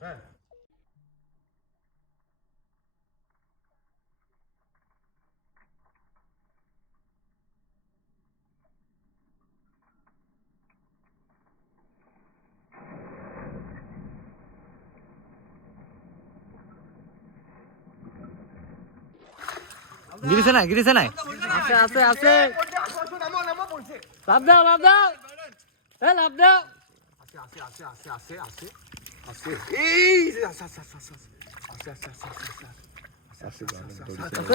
হ্যাঁ গিরিছে না গিরিছে না আছে আছে আছে লাভ দাও লাভ দাও এ লাভ দাও আছে এই আছে আছে আছে আছে আছে আছে আছে আছে আছে আছে আছে